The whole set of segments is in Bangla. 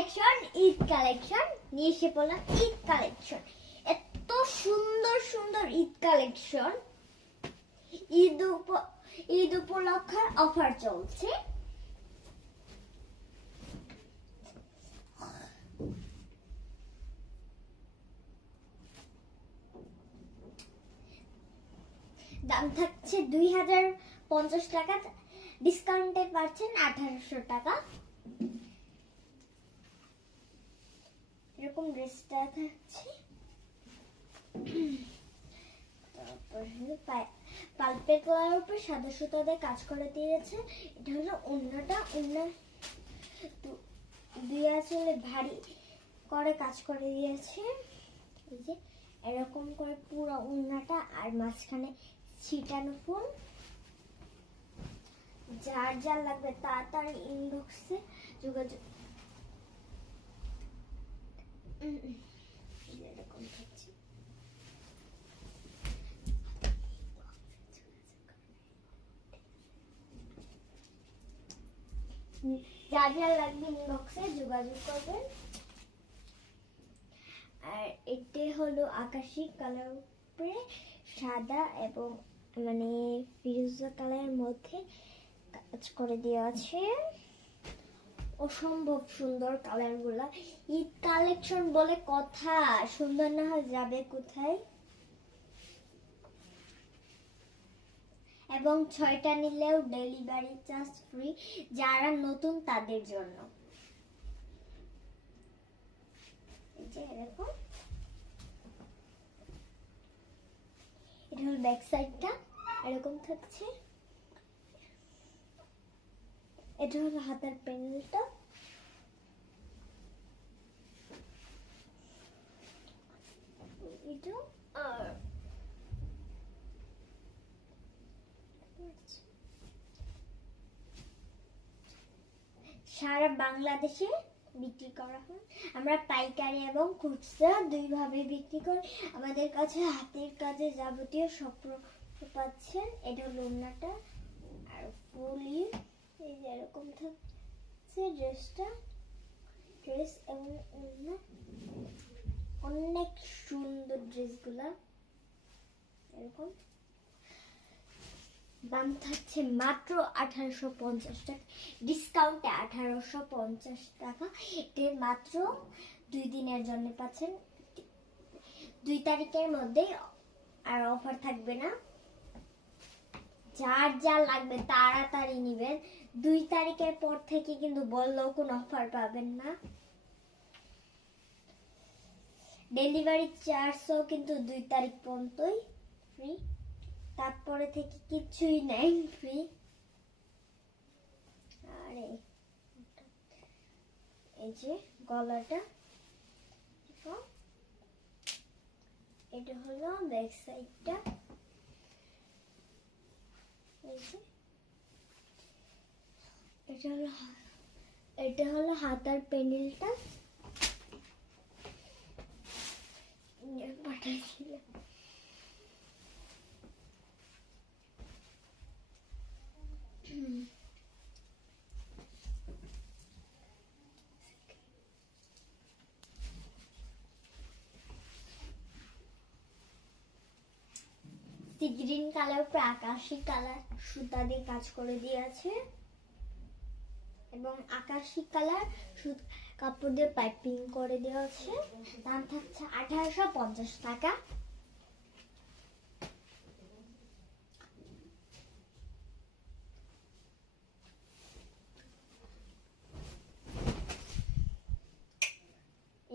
কালেকশন, ঈদ কালেকশন নিয়ে এসে পড়লাম। ঈদ কালেকশন, এত সুন্দর সুন্দর ঈদ কালেকশন। ঈদ উপলক্ষে অফার চলছে। দাম থাকছে 2050 টাকা, ডিসকাউন্টে পাচ্ছেন 1800 টাকা। এরকম ড্রেসটা থাকছে। তারপর পাল্পের কলার উপর সাদা সুতা দিয়ে কাজ করে দিয়েছে। এটা হলো ওড়নাটা, দুই আঁচলে ভারী করে কাজ করে দিয়েছে। এই যে এরকম করে পুরো ওড়নাটা, আর মাঝখানে ছিটানো ফুল। যার যার লাগবে তাড়াতাড়ি ইনবক্সে যোগাযোগ। এরকম থাকছে। যার যার লাগবে ইনবক্সে যোগাযোগ করবেন। আর এটা হলো আকাশী কালার উপরে সাদা এবং মানে ফিরোজা কালারের মধ্যে কাজ করে দেওয়া আছে। অসম্ভব সুন্দর কালার গুলা। ঈদ কালেকশন বলে কথা, সুন্দর না হয় যাবে কোথায়। এবং 6টা নিলেও ডেলিভারি চার্জ ফ্রি, যারা নতুন তাদের জন্য। এই যে এরকম, এটা হলো ব্যাক সাইডটা, এরকম থাকছে। এটা হলো হাতার প্যানেলটা। এটা আর সারা বাংলাদেশে বিক্রি করা হয়। আমরা পাইকারি এবং খুচরা দুই ভাবে বিক্রি করি। আমাদের কাছে হাতের কাজে যাবতীয় সব পাচ্ছেন। এটা হলো ওড়নাটা আর ফুলি। এই যে এরকম থাকছে ড্রেসটা, ড্রেস এবং ওড়না। অনেক সুন্দর ড্রেসগুলা। এরকম দাম থাকছে মাত্র 1850 টাকা, ডিসকাউন্টে 1850 টাকা। এটা মাত্র 2 দিনের জন্য পাচ্ছেন। 2 তারিখের মধ্যে আর অফার থাকবে না। যার যা লাগবে তাড়াতাড়ি নেবেন। 2 তারিখের পর থেকে কিন্তু বললেও কোনো অফার পাবেন না। ডেলিভারি চার্জও কিন্তু 2 তারিখ পর্যন্তই ফ্রি, তারপরে থেকে কিছুই নাই ফ্রি। আর এই যে গলাটা, এটা হলো ব্যাক সাইডটা। এটা হলো হাতার প্যানেলটা। পাঠাইছিলাম। গ্রিন কালার উপরে আকাশি কালার সুতা দিয়ে কাজ করে দিয়েছে এবং আকাশি কালার কাপড় দিয়ে পাইপিং করে দেওয়া আছে। দাম থাকছে 1850 টাকা।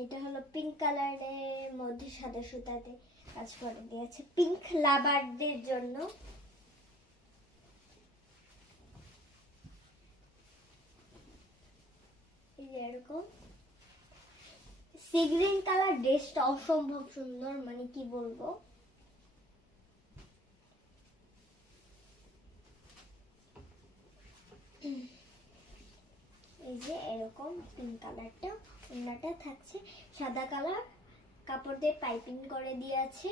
এটা হলো পিঙ্ক কালারের মধ্যে সাদা সুতাতে কাজ করে দিয়েছে, পিঙ্ক লাভারদের জন্য। এরকম সি গ্রিন কালার ড্রেসটা অসম্ভব সুন্দর, মানে কি বলবো। এই যে এরকম পিঙ্ক কালারটা, ওড়নাটা থাকছে সাদা কালার, কাপড় দিয়ে পাইপিং করে দিয়েছে।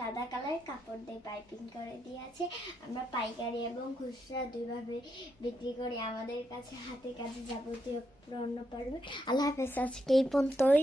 সাদা কালারের কাপড় দিয়ে পাইপিং করে দিয়ে আছে। আমরা পাইকারি এবং খুচরা দুইভাবে বিক্রি করি। আমাদের কাছে হাতের কাছে যাবতীয় পণ্য পাবেন। আল্লাহ হাফেজ, আজকে এই পর্যন্তই।